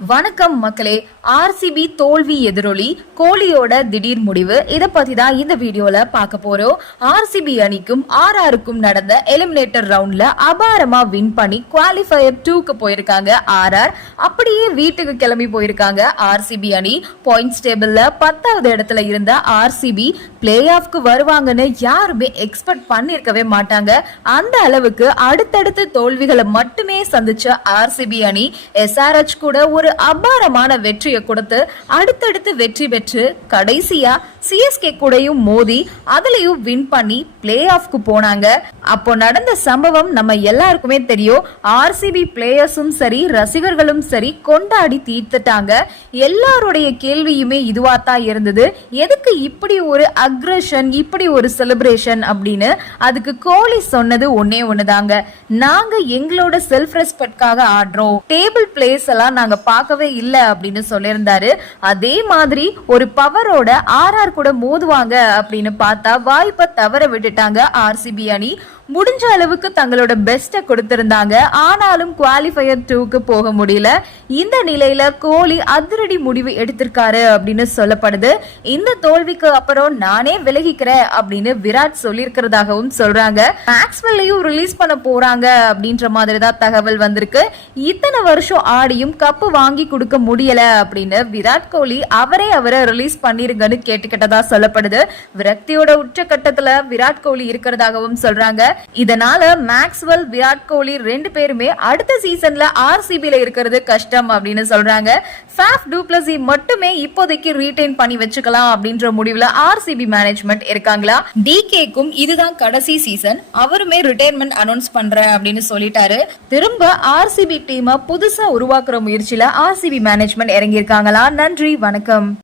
வணக்கம் மக்களே ஆர்சிபி தோல்வி எதிரொலி கோலியோட திடீர் முடிவு. இதை பத்தி தான் இந்த வீடியோல பார்க்க போறோம். ஆர்சிபி அணிக்கும் ஆர்ஆருக்கும் நடந்த எலிமினேட்டர் ரவுண்ட்ல அபாரமா வின் பண்ணி குவாலிஃபயர் டூக்கு போயிருக்காங்க ஆர்ஆர். அப்படியே வீட்டுக்கு கிளம்பி போயிருக்காங்க ஆர்சிபி அணி. பாயிண்ட்ஸ் டேபிள்ல பத்தாவது இடத்துல இருந்த ஆர்சிபி பிளே ஆஃப்க்கு வருவாங்கன்னு யாருமே எக்ஸ்பெக்ட் பண்ணிருக்கவே மாட்டாங்க. அந்த அளவுக்கு அடுத்தடுத்து தோல்விகளை மட்டுமே சந்திச்ச ஆர்சிபி அணி. எஸ்ஆர்எச் கூட ஒரு அபாரமான வெற்றியை கொடுத்து அடுத்தடுத்து வெற்றி பெற்று கடைசியா சிஎஸ்கே கூடயும் மோதி அதுலயும் வின் பண்ணி பிளே ஆஃப்க்கு போனாங்க. அப்போ நடந்த சம்பவம் நம்ம எல்லாருக்குமே தெரியும். ஆர்சிபி பிளேயர்ஸும் சரி ரசிகர்களும் சரி கொண்டாடி தீர்த்துட்டாங்க. எல்லாருடைய கேள்வியுமே இதுவா தான் இருந்தது. எதுக்கு இப்படி ஒரு அக்ரஷன் இப்படி ஒரு செலிப்ரேஷன் அப்படின்னு அதுக்கு கோலி சொன்னது ஒன்னே ஒண்ணுதாங்க. நாங்க எங்களோட செல்ஃப் ரெஸ்பெக்ட்காக ஆடுறோம். டேபிள் பிளேஸ் எல்லாம் நாங்க பார்க்கவே இல்லை அப்படின்னு சொல்லியிருந்தாரு. அதே மாதிரி ஒரு பவரோட ஆர்ஆர் கூட மோதுவாங்க அப்படின்னு பார்த்தா வாய்ப்பை தவற விட்டுட்டாங்க ஆர்சிபி அணி. முடிஞ்ச அளவுக்கு தங்களோட பெஸ்ட்டை கொடுத்திருந்தாங்க. ஆனாலும் குவாலிஃபயர் டூக்கு போக முடியல. இந்த நிலையில கோலி அதிரடி முடிவு எடுத்திருக்காரு அப்படின்னு சொல்லப்படுது. இந்த தோல்விக்கு அப்புறம் நானே விலகிக்கிறேன் அப்படின்னு விராட் சொல்லியிருக்கிறதாகவும் சொல்றாங்க. மேக்ஸ்வெல்லையும் ரிலீஸ் பண்ண போறாங்க அப்படின்ற மாதிரி தான் தகவல் வந்திருக்கு. இத்தனை வருஷம் ஆடியும் கப்பு வாங்கி கொடுக்க முடியல அப்படின்னு விராட் கோலி அவரே அவரை ரிலீஸ் பண்ணிருங்கன்னு கேட்டுக்கிட்டதா சொல்லப்படுது. விரக்தியோட உச்சக்கட்டத்துல விராட் கோலி இருக்கிறதாகவும் சொல்றாங்க. இதனால மேக்ஸ்வெல் விராட் கோலி ரெண்டு பேருமே அடுத்த சீசன்ல ஆர்சிபில இருக்கிறது கஷ்டம் அப்படின்னு சொல்றாங்க. ஃபேஃப் டூப்ளசி மட்டுமே இப்போதைக்கு ரீடைன் பண்ணி வச்சுக்கலாம் அப்படின்ற முடிவுல ஆர்சிபி மேனேஜ்மெண்ட் இருக்காங்களா? டிகேக்கும் இதுதான் கடைசி சீசன் அவருமே ரிட்டையர்மெண்ட் அனௌன்ஸ் பண்றேன் அப்படின்னு சொல்லிட்டாரு. திரும்ப ஆர்சிபி டீமை புதுசா உருவாக்குற முயற்சியில ஆர்சிபி மேனேஜ்மெண்ட் இறங்கியிருக்காங்களா? நன்றி வணக்கம்.